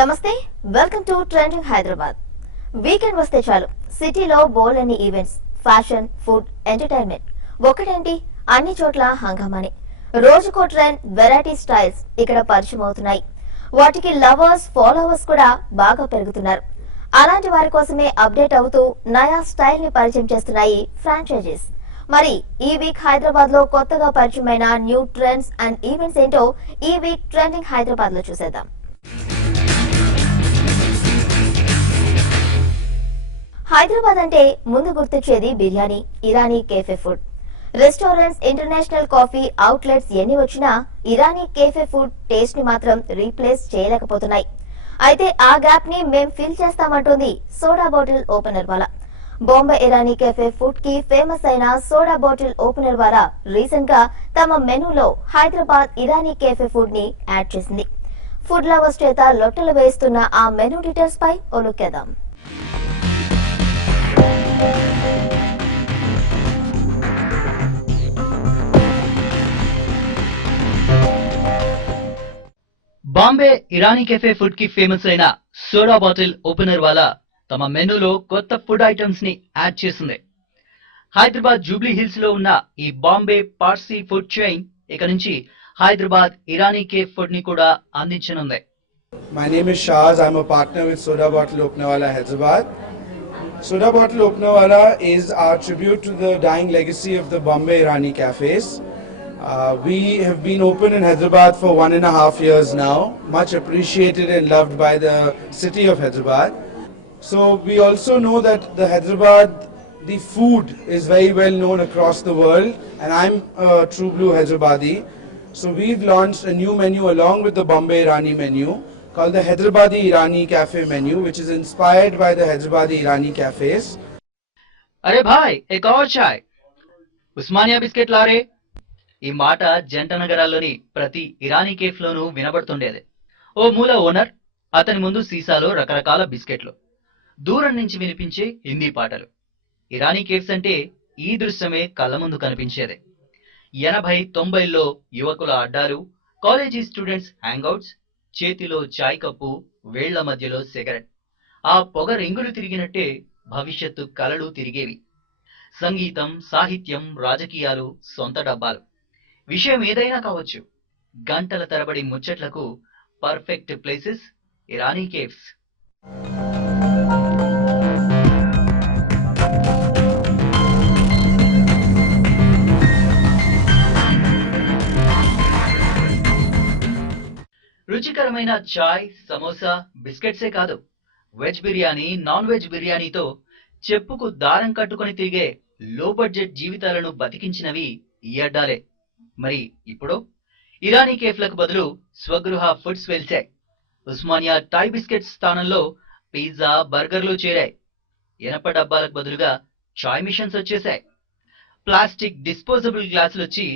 నమస్తే, welcome to trending Hyderabad. Weekend వస్తే చాలు సిటీలో బోల్డన్ని ఈవెంట్స్, ఫ్యాషన్, ఫుడ్, ఎంటర్టైన్మెంట్ ఒకటేంటి అన్ని చోట్ల హంగామానే. రోజుకో ట్రెండ్, వెరైటీ స్టైల్స్ ఇక్కడ పరిచయం అవుతున్నాయి. వాటికి లవర్స్, ఫాలోవర్స్ కూడా బాగా పెరుగుతున్నారు. అలాంటి వారి కోసమే అప్డేట్ అవుతూ నయా స్టైల్ ని పరిచయం చేస్తున్నాయి ఫ్రాంచైజీస్. మరి ఈ వీక్ హైదరాబాద్ లో కొత్తగా పరిచయమైన న్యూ ట్రెండ్స్ అండ్ ఈవెంట్స్ ఏంటో ఈ వీక్ ట్రెండింగ్ హైదరాబాద్ లో చూసేద్దాం. హైదరాబాద్ అంటే ముందు గుర్తొచ్చేది biryani, Irani cafe food. Restaurants, international coffee outlets ఎన్ని వచ్చినా ఇరానీ కేఫే ఫుడ్ టేస్ట్ ని మాత్రం రీప్లేస్ చేయలేకపోతున్నాయి. అయితే ఆ గ్యాప్ ని మేం ఫిల్ చేస్తామంటోంది సోడా బాటిల్ ఓపెనర్ వాలా. బాంబే ఇరానీ కేఫే ఫుడ్ కి ఫేమస్ అయిన సోడా బాటిల్ ఓపెనర్ వాలా రీసెంట్ గా తమ మెనూలో హైదరాబాద్ ఇరానీ కేఫే ఫుడ్ ని యాడ్ చేసింది. ఫుడ్ లవర్స్ చేత లొట్టలు వేస్తున్న ఆ మెనూ డీటెయిల్స్ పై ఓ లుక్ చేద్దాం. బాంబే ఇరానీ కెఫే ఫుడ్ కి ఫేమస్ అయిన సోడా బాటిల్ ఓపెనర్ వాలా తమ మెనూలో కొత్త ఫుడ్ ఐటమ్స్ ని యాడ్ చేసింది. హైదరాబాద్ జూబ్లీ హిల్స్ లో ఉన్న ఈ బాంబే పార్సీ ఫుడ్ చైన్ ఇక నుంచి హైదరాబాద్ ఇరానీ కేఫ్ ఫుడ్ ని కూడా అందించనుంది. My name is Shaz. I'm a partner with Soda Bottle Opener Wala Hyderabad. Soda Bottle Opener Wala is our tribute to the dying legacy of the Bombay Irani cafes. We have been open in Hyderabad for 1.5 years now, much appreciated and loved by the city of Hyderabad. So we also know that the food is very well known across the world, and I'm a true blue Hyderabadi. So we've launched a new menu along with the Bombay Irani menu called the Hyderabadi Irani Cafe menu, which is inspired by the Hyderabadi Irani cafes. అరే భాయ్, ఏక్ ఔర్ చాయ్, Osmania biscuit లారే. ఈ మాట జంట నగరాల్లోని ప్రతి Irani cafe లోనూ వినబడుతుండేది. ఓ మూల owner, అతని ముందు సీసాలో రకరకాల బిస్కెట్లు, దూరం నుంచి వినిపించే హిందీ పాటలు. ఇరానీ కేఫ్స్ అంటే ఈ దృశ్యమే కళ్ళ ముందు కనిపించేది. 80-90ల్లో యువకుల అడ్డాలు, కాలేజీ స్టూడెంట్స్ హ్యాంగ్అవుట్స్, చేతిలో చాయ్ కప్పు, వేళ్ల మధ్యలో సిగరెట్. ఆ పొగ రింగులు తిరిగినట్టే భవిష్యత్తు కలలు తిరిగేవి. సంగీతం, సాహిత్యం, రాజకీయాలు, సొంత డబ్బాలు, విషయం ఏదైనా కావచ్చు, గంటల తరబడి ముచ్చట్లకు పర్ఫెక్ట్ ప్లేసెస్ ఇరానీ కేఫ్స్. రుచికరమైన చాయ్, సమోసా, బిస్కెట్సే కాదు, వెజ్ బిర్యానీ, నాన్ వెజ్ బిర్యానీతో చెప్పుకు దారం కట్టుకుని తిరిగే లో బడ్జెట్ జీవితాలను బతికించినవి ఈ అడ్డాలే. మరి ఇప్పుడు ఇరానీ కేఫ్లకు బదులు స్వగృహ ఫుడ్స్ వెళ్తాయి. ఉస్మానియా టై బిస్కెట్స్ స్థానంలో పిజ్జా, బర్గర్లు చేరాయి. ఇనప డబ్బాలకు బదులుగా చాయ్ మిషన్స్ వచ్చేసాయి. ప్లాస్టిక్ డిస్పోజబుల్ గ్లాసులు వచ్చి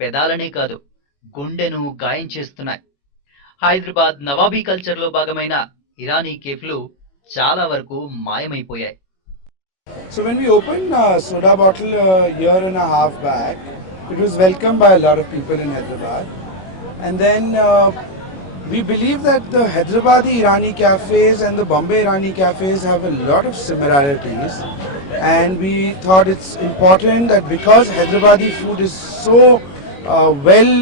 పెదాలనే కాదు, గుండెను గాయం చేస్తున్నాయి. హైదరాబాద్ నవాబీ కల్చర్ లో భాగమైన ఇరానీ కేఫ్లు చాలా వరకు మాయమైపోయాయి. So when we opened Soda Bottle a year and a half back, it was welcomed by a lot of people in Hyderabad. And then we believe that the Hyderabadi Irani cafes and the Bombay Irani cafes have a lot of similarities. And we thought it's important that because Hyderabadi food is so well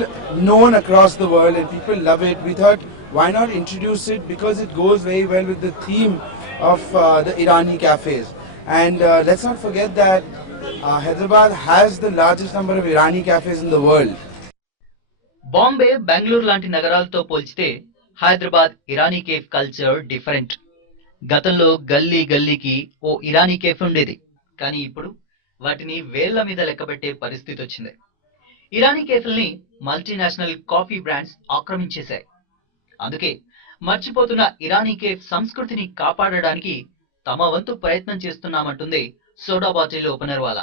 known across the world and people love it, we thought why not introduce it, because it goes very well with the theme of the Irani cafes. And let's not forget that Hyderabad has the largest number of Irani cafes in the world. Bombay, Bengaluru లాంటి నగరాలతో పోల్చితే Hyderabad Irani cafe culture different. గతంలో గల్లీ గల్లీకి ఓ Irani cafe ఉండేది, కానీ ఇప్పుడు వాటిని వేళ్ల మీద లెక్కబెట్టే పరిస్థితి వచ్చింది. ఇరానీ కేఫ్ల్ని మల్టీనేషనల్ కాఫీ బ్రాండ్స్ ఆక్రమించేశాయి. అందుకే మర్చిపోతున్న ఇరానీ కేఫ్ సంస్కృతిని కాపాడడానికి తమ వంతు ప్రయత్నం చేస్తున్నామంటుంది సోడా బాటిల్ ఓపెనర్ వాలా.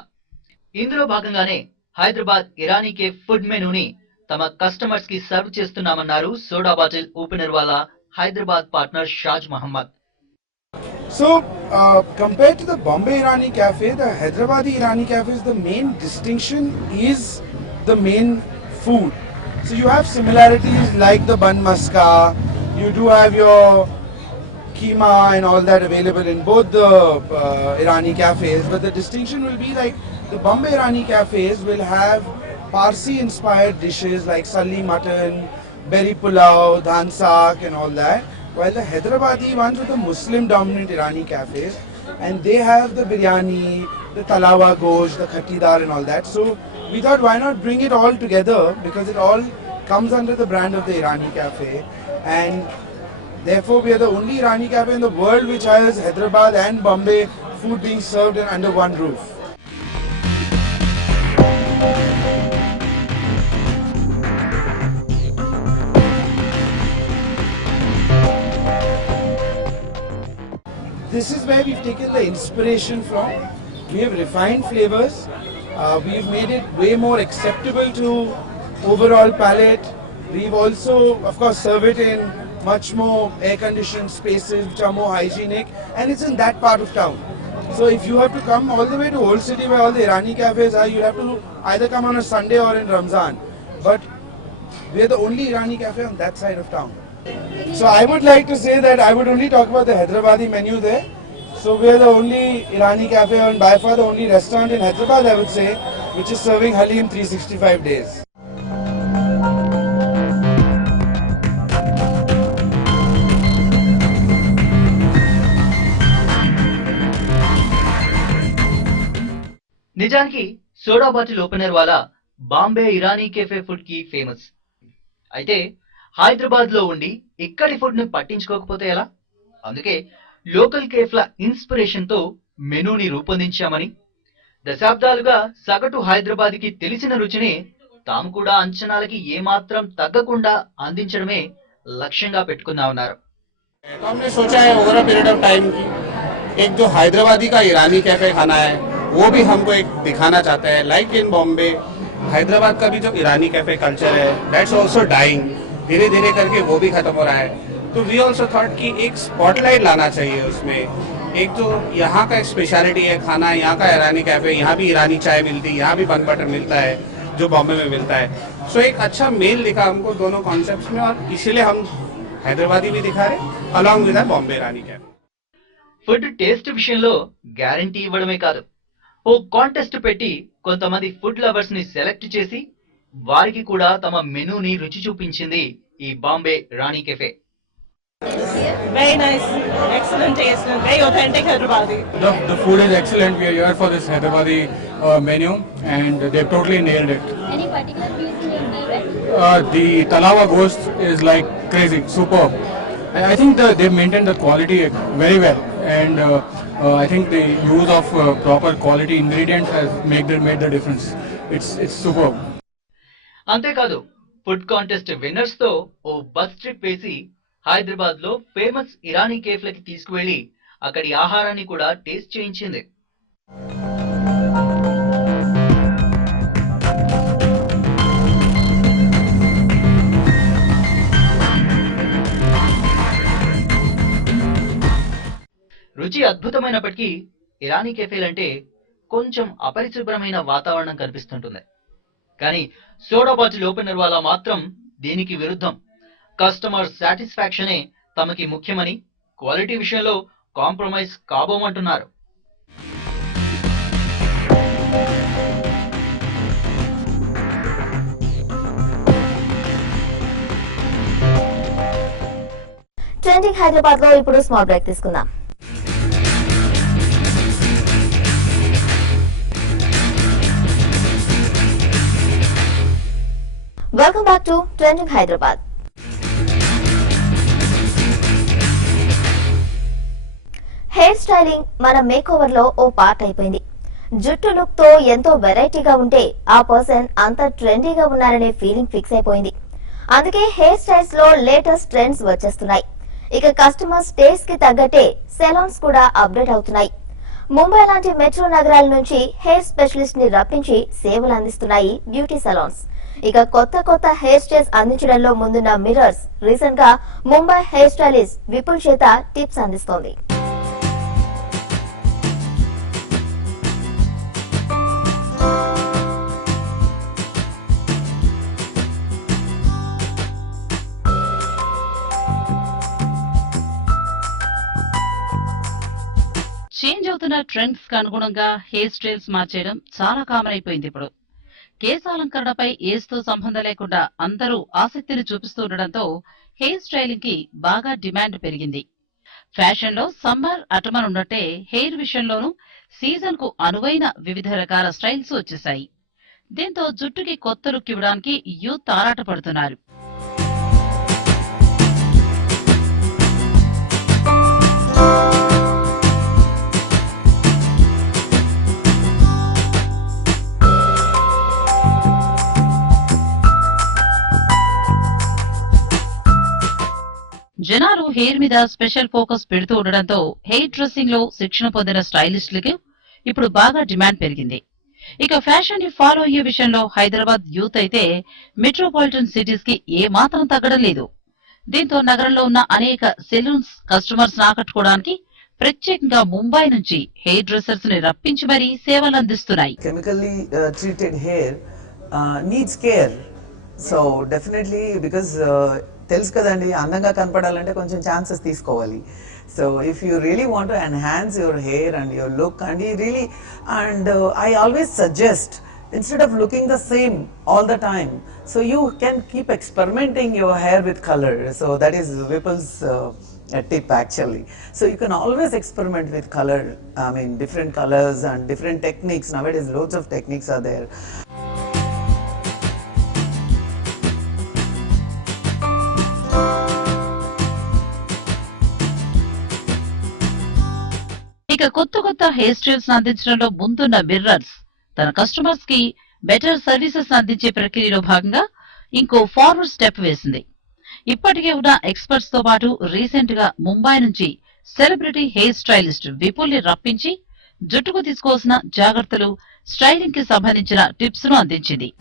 ఇందులో భాగంగానే హైదరాబాద్ ఇరానీ కేఫ్ ఫుడ్ మెనూని తమ కస్టమర్స్ కి సర్వ్ చేస్తున్నామన్నారు సోడా బాటిల్ ఓపెనర్ వాలా Hyderabad partner Shaz Mohammed. So compared to the Bombay Irani cafe, the Hyderabadi Irani cafes, the main distinction is the main food. So you have similarities like the bun maska, you do have your keema and all that available in both the Irani cafes. But the distinction will be like the Bombay Irani cafes will have Parsi inspired dishes like salli mutton, berry pulao, dhan sak and all that. While the Hyderabadi ones are the Muslim dominant Irani cafes and they have the biryani, the talawa gosht, the khatti dal and all that. So we thought why not bring it all together because it all comes under the brand of the Irani cafe and therefore we are the only Irani cafe in the world which has Hyderabad and Bombay food being served under one roof. This is where we've taken the inspiration from. We have refined flavors. We've made it way more acceptable to overall palate. We've also, of course, serve it in much more air-conditioned spaces which are more hygienic, and it's in that part of town. So if you have to come all the way to Old City where all the Irani cafes are, you'll have to either come on a Sunday or in Ramzan. But we're the only Irani cafe on that side of town. So I would like to say that I would only talk about the Hyderabadi menu there. So we are the only Irani cafe and by far the only restaurant in Hyderabad, I would say, which is serving Halim 365 days. నిజానికి soda bottle opener వాలా Bombay Irani cafe food కి famous. అయితే హైదరాబాద్ లో ఉండి ఇక్కడి food ని పట్టించుకోకపోతే ఎలా? అందుకే లోకల్ కేఫ్ల ఇన్స్పిరేషన్ తో మెనూని రూపొందించామని, దశాబ్దాలుగా సగటు హైదరాబాద్ కి తెలిసిన రుచిని తాము కూడా అంచనాలకి ఏమాత్రం తగ్గకుండా అందించడమే లక్ష్యంగా పెట్టుకున్నామన్నారు. तो हमने सोचा है over a period of time की एक जो हैदराबादी का ईरानी कैफे खाना है वो भी हमको एक दिखाना चाहते हैं. लाइक इन बॉम्बे, हैदराबाद का भी जो ईरानी कैफे कल्चर है दैट्स ऑल्सो डाइंग. धीरे धीरे करके वो भी खत्म हो रहा है. तो वी ऑल्सो थॉट कि एक स्पॉटलाइट लाना चाहिए उसमें. एक जो यहाँ का एक स्पेशलिटी है खाना, यहाँ का ईरानी कैफे, यहाँ भी ईरानी चाय मिलती है, यहाँ भी बन बटर मिलता है जो बॉम्बे में मिलता है. सो एक अच्छा मेल दिखा हमको दोनों कॉन्सेप्ट्स में और इसीलिए हम हैदराबादी भी दिखा रहे along with Bombay Irani cafe. Food taste విషయంలో గ్యారంటీ ఇవ్వడమే కాదు, ఓ కాంటెస్ట్ పెట్టి కొంతమంది ఫుడ్ లవర్స్ ని సెలెక్ట్ చేసి వారికి కూడా తమ మెనూని రుచి చూపించింది ఈ బాంబే రాణి cafe. Very nice, excellent taste and very authentic Hyderabadi. The food is excellent. We are here for this Hyderabadi menu and they've totally nailed it. Any particular piece in your favorite? The Talawa ghost is like crazy, superb. I think they've maintained the quality very well and I think the use of proper quality ingredients has made the difference. It's superb. అంతేకాదు food contest winners తో ఓ bus trip వేసి హైదరాబాద్ లో famous Irani కేఫ్లకి తీసుకువెళ్లి అక్కడి ఆహారాన్ని కూడా taste చేయించింది. రుచి అద్భుతమైనప్పటికీ ఇరానీ కెఫేలంటే కొంచెం అపరిశుభ్రమైన వాతావరణం కనిపిస్తుంటుంది. కానీ సోడా బాటిల్ ఓపెనర్ వాలా మాత్రం దీనికి విరుద్ధం. కస్టమర్ సాటిస్ఫాక్షనే తమకి ముఖ్యమని, క్వాలిటీ విషయంలో కాంప్రమైజ్ కాబోమంటున్నారు. ట్రెండింగ్ హైదరాబాద్ లో ఇప్పుడు స్మాల్ బ్రేక్ తీసుకుందాం. Welcome back to trending Hyderabad. Hair styling మన మేక్ ఓవర్ లో ఓ పార్ట్ అయిపోయింది. జుట్టు లుక్ తో ఎంతో వెరైటీగా ఉంటే ఆ పర్సన్ అంత ట్రెండీగా ఉన్నారనే ఫీలింగ్ ఫిక్స్ అయిపోయింది. అందుకే హెయిర్ స్టైల్స్ లో లేటెస్ట్ ట్రెండ్స్ వచ్చేస్తున్నాయి. ఇక కస్టమర్స్ టేస్ట్ కి తగ్గట్టే సెలాన్స్ కూడా అప్డేట్ అవుతున్నాయి. ముంబై లాంటి మెట్రో నగరాల నుంచి హెయిర్ స్పెషలిస్ట్ ని రప్పించి సేవలు అందిస్తున్నాయి బ్యూటీ సెలాన్స్. ఇక కొత్త హెయిర్ స్టైల్స్ అందించడంలో ముందున్న మిర్రర్స్ రీసెంట్ గా ముంబై హెయిర్ స్టైలిస్ట్ విపుల్ చేత టిప్స్ అందిస్తోంది. చేంజ్ అవుతున్న ట్రెండ్స్ కి అనుగుణంగా హెయిర్ స్టైల్స్ మార్చేయడం చాలా కామన్ అయిపోయింది ఇప్పుడు. కేశాలంకరణపై ఏజ్ తో సంబంధం లేకుండా అందరూ ఆసక్తిని చూపిస్తుండటంతో హెయిర్ స్టైలింగ్ కి బాగా డిమాండ్ పెరిగింది. ఫ్యాషన్ లో సమ్మర్ అటమనున్నట్టే హెయిర్ విషయంలోనూ సీజన్ కు అనువైన వివిధ రకాల స్టైల్స్ వచ్చేశాయి. దీంతో జుట్టుకి కొత్త లుక్ ఇవ్వడానికి యూత్ ఆరాటపడుతున్నారు. జనాలు హెయిర్ మీద స్పెషల్ ఫోకస్ పెడుతూ ఉండడంతో హెయిర్ డ్రెస్సింగ్ లో శిక్షణ పొందిన స్టైలిస్టులకి ఇప్పుడు బాగా డిమాండ్ పెరిగింది. ఇక ఫ్యాషన్ ని ఫాలో అయ్యే విషయంలో హైదరాబాద్ యూత్ అయితే మెట్రోపాలిటన్ సిటీస్ కి ఏ మాత్రం తగ్గడం లేదు. దీంతో నగరంలో ఉన్న అనేక సెలూన్స్ కస్టమర్స్ ఆకట్టుకోవడానికి ప్రత్యేకంగా ముంబై నుంచి హెయిర్ డ్రెస్సర్స్ ని రప్పించి మరీ సేవలు అందిస్తున్నాయి. Chemically treated hair needs care. So definitely because తెలుసు కదండి అందంగా కనపడాలంటే కొంచెం ఛాన్సెస్ తీసుకోవాలి. So if you really want to enhance your hair and your look and you really and I always suggest instead of looking the same all the time, so you can keep experimenting your hair with color. So that is Vipul's tip actually. So you can always experiment with color, I mean different colors and different techniques. Nowadays loads of techniques are there. ఇక కొత్త కొత్త hair styles అందించడంలో ముందున్న mirrors తన customers కి better services అందించే ప్రక్రియలో భాగంగా ఇంకో ఫార్వర్డ్ స్టెప్ వేసింది. ఇప్పటికే ఉన్న ఎక్స్పర్ట్స్ తో పాటు రీసెంట్ గా ముంబై నుంచి సెలబ్రిటీ హెయిర్ స్టైలిస్ట్ విపుల్ ని రప్పించి జుట్టుకు తీసుకోవాల్సిన జాగ్రత్తలు, స్టైలింగ్ కి సంబంధించిన టిప్స్ ను అందించింది.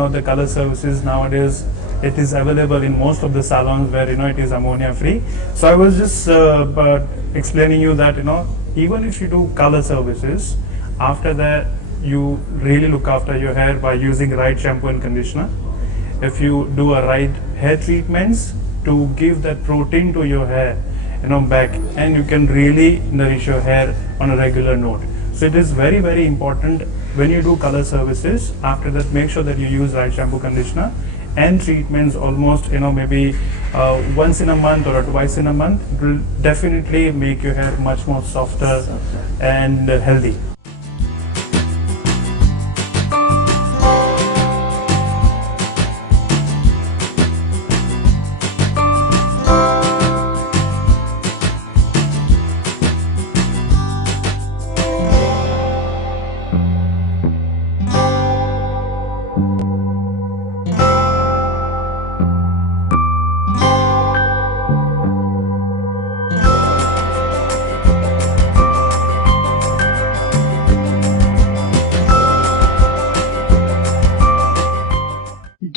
Even the color services nowadays, it is available in most of the salons where it is ammonia free. So I was just explaining you that even if you do color services, after that you really look after your hair by using right shampoo and conditioner. If you do a right hair treatments to give that protein to your hair back, and you can really nourish your hair on a regular note. So it is very, very important when you do color services. After that, make sure that you use right shampoo, conditioner and treatments almost maybe once in a month or twice in a month. It will definitely make your hair much more softer and healthy.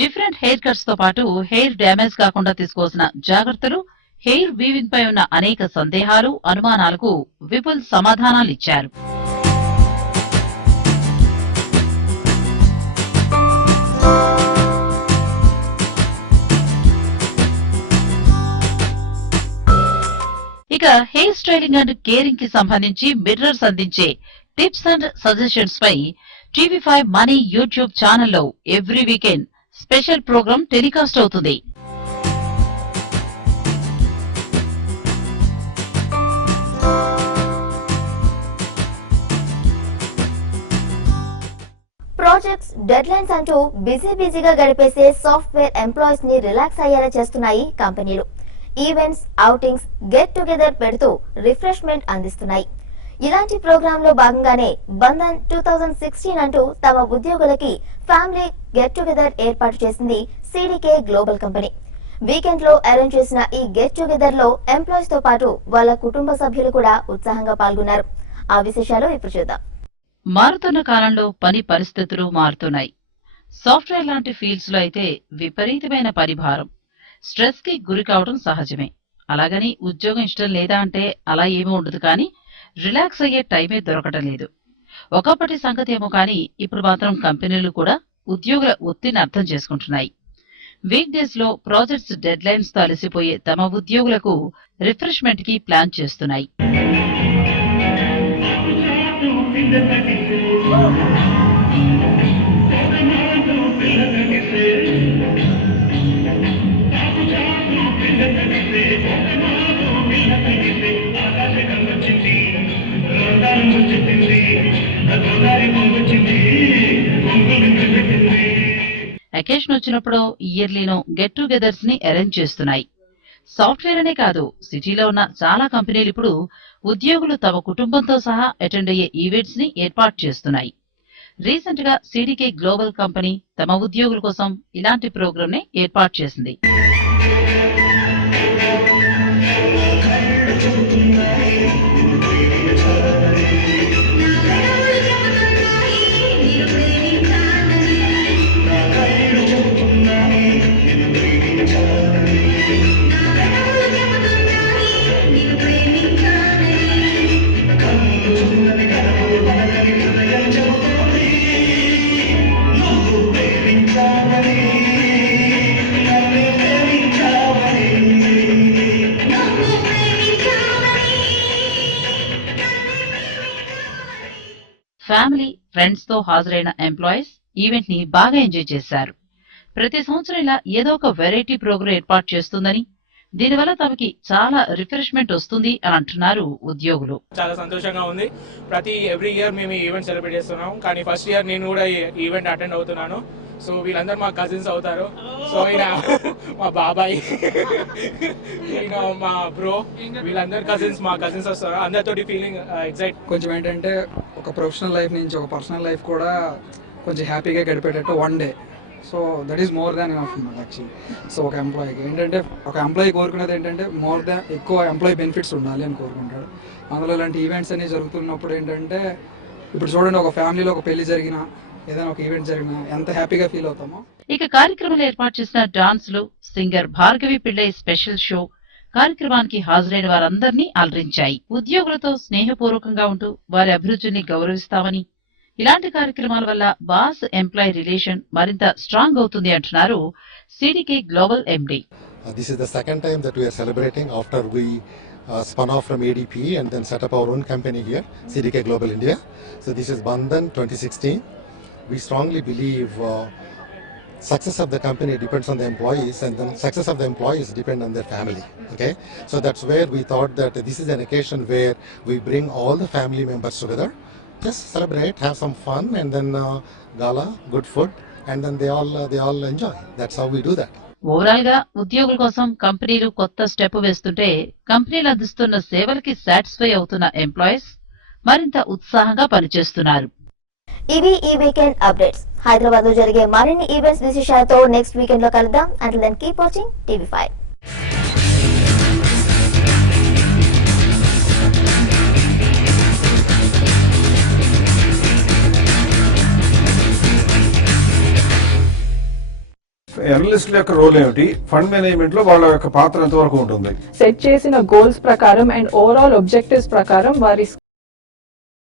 Different hair cuts తో పాటు hair damage కాకుండా తీసుకోవాల్సిన జాగ్రత్తలు, hair weaving పై ఉన్న అనేక సందేహాలు, అనుమానాలకు విపుల్ సమాధానాలు ఇచ్చారు. ఇక హెయిర్ స్టైలింగ్ అండ్ కేరింగ్ కి సంబంధించి మిర్రర్స్ అందించే టిప్స్ అండ్ సజెషన్స్ పై టీవీ5 మనీ యూట్యూబ్ ఛానల్లో every weekend special program telecast అవుతుంది. ప్రాజెక్ట్స్, డెడ్లైన్స్ అంటూ బిజీగా గడిపేసే సాఫ్ట్వేర్ ఎంప్లాయీస్ ని రిలాక్స్ అయ్యేలా చేస్తున్నాయి కంపెనీలు. ఈవెంట్స్, అవుటింగ్స్, గెట్ టుగెదర్ పెడుతూ రిఫ్రెష్మెంట్ అందిస్తున్నాయి. ఇలాంటి ప్రోగ్రామ్ లో భాగంగానే బంధన్ 2016 అంటూ తమ ఉద్యోగులకి ఫ్యామిలీ గెట్ టుగెదర్ ఏర్పాటు చేసింది సిడికే గ్లోబల్ కంపెనీ. వీకెండ్ లో అరేంజ్ చేసిన ఈ గెట్ టుగెదర్ లో ఎంప్లాయీస్ తో పాటు వాళ్ళ కుటుంబ సభ్యులు కూడా ఉత్సాహంగా పాల్గొన్నారు. ఆ విశేషాలు ఇప్పుడు చూద్దాం. మారుతున్న కాలంలో పని పరిస్థితులు మారుతున్నాయి. సాఫ్ట్వేర్ లాంటి ఫీల్డ్స్ లో అయితే విపరీతమైన పని భారం, స్ట్రెస్ కి గురి కావడం సహజమే. అలాగని ఉద్యోగం ఇష్టం లేదా అంటే అలా ఏమీ ఉండదు, కానీ రిలాక్స్ అయ్యే టైమే దొరకటం లేదు. ఒకప్పటి సంగతి ఏమో కానీ ఇప్పుడు మాత్రం కంపెనీలు కూడా ఉద్యోగుల ఒత్తిడిని అర్థం చేసుకుంటున్నాయి. వీక్ డేస్ లో ప్రాజెక్ట్స్ డెడ్ లైన్స్ తో అలసిపోయే తమ ఉద్యోగులకు రిఫ్రెష్మెంట్ కి ప్లాన్ చేస్తున్నాయి. అకేషన్ వచ్చినప్పుడు ఇయర్లీనో గెట్ టుగెదర్స్ ని అరేంజ్ చేస్తున్నాయి. సాఫ్ట్వేర్ అనే కాదు, సిటీలో ఉన్న చాలా కంపెనీలు ఇప్పుడు ఉద్యోగులు తమ కుటుంబంతో సహా అటెండ్ అయ్యే ఈవెంట్స్ ని ఏర్పాటు చేస్తున్నాయి. రీసెంట్ గా సిడికే గ్లోబల్ కంపెనీ తమ ఉద్యోగుల కోసం ఇలాంటి ప్రోగ్రామ్ ని ఏర్పాటు చేసింది. ఫ్యామిలీ, ఫ్రెండ్స్ తో హాజరైన ఎంప్లాయీస్ ఈవెంట్ ని బాగా ఎంజాయ్ చేశారు. ప్రతి సంవత్సరం ఇలా ఏదో ఒక వెరైటీ ప్రోగ్రాం ఏర్పాటు చేస్తుందని, దీనివల్ల తమకి చాలా రిఫ్రెష్మెంట్ వస్తుంది అని అంటున్నారు ఉద్యోగులు. చాలా సంతోషంగా ఉంది. ఎవ్రీ ఇయర్ మేము ఈవెంట్ సెలబ్రేట్ చేస్తున్నాం, కానీ ఫస్ట్ ఇయర్ నేను కూడా ఈవెంట్ అటెండ్ అవుతున్నాను. సో వీళ్ళందరూ మా కజిన్స్ అవుతారు. సో ఈయన మా బాబాయ్, ఈయన మా బ్రో, వీళ్ళందరూ మా కజిన్స్ వస్తారు. అందరితోటి ఫీలింగ్ ఎక్సైట్. కొంచెం ఏంటంటే ఒక ప్రొఫెషనల్ లైఫ్ నుంచి ఒక పర్సనల్ లైఫ్ కూడా కొంచెం హ్యాపీగా గడిపేటట్టు one day. So that is more than enough actually. So ఒక ఎంప్లాయీకి ఏంటంటే, ఒక ఎంప్లాయీ కోరుకునేది ఏంటంటే మోర్ దాన్ ఎక్కువ ఎంప్లాయీ బెనిఫిట్స్ ఉండాలి అని కోరుకుంటాడు. అందులో ఇలాంటి ఈవెంట్స్ అన్ని జరుగుతున్నప్పుడు ఏంటంటే, ఇప్పుడు చూడండి, ఒక ఫ్యామిలీలో ఒక పెళ్లి జరిగినా ఏదైనా ఒక ఈవెంట్ జరిగినా ఎంత హ్యాపీగా ఫీల్ అవుతామో. ఇక కార్యక్రమంలో ఏర్పాటు చేసిన డాన్సులు, singer Bhargavi Pillai special show కార్యక్రమానికి హాజరైన వారందరినీ అలరించాయి. ఉద్యోగులతో స్నేహపూర్వకంగా ఉంటూ వారి అభిరుచుల్ని గౌరవిస్తామని, ఇలాంటి కార్యక్రమాల వల్ల బాస్ ఎంప్లాయీ రిలేషన్ మరింత స్ట్రాంగ్ అవుతుంది అంటున్నారు CDK global MD. This is the second time that we are celebrating after we spun off from ADP and then set up our own company here, CDK Global India. So this is Bandhan 2016. We strongly believe success of the company depends on the employees, and then success of the employees depend on their family. Okay, so that's where we thought that this is an occasion where we bring all the family members together, just celebrate, have some fun, and then gala, good food, and then they all enjoy. That's how we do that. Overall గా ఉద్యోగుల కోసం కంపెనీలు కొత్త step వేస్తుంటే, కంపెనీలు అందిస్తున్న సేవలకి satisfy అవుతున్న employees మరింత ఉత్సాహంగా పనిచేస్తున్నారు. ఇవి ఈ వీకెండ్ అప్డేట్స్. హైదరాబాద్ లో జరిగే మరిన్ని ఈవెంట్స్ విశేషాలతో నెక్స్ట్ వీకెండ్ లో కలుద్దాం. Until then keep watching TV5. ఎనలిస్టుల యొక్క రోల్ ఏమిటి, ఫండ్ మేనేజ్మెంట్ లో వాళ్ళ యొక్క పాత్ర ఎంతవరకు ఉంటుంది? సెట్ చేసిన గోల్స్ ప్రకారం అండ్ ఓవరాల్ ఆబ్జెక్టివ్స్ ప్రకారం వారి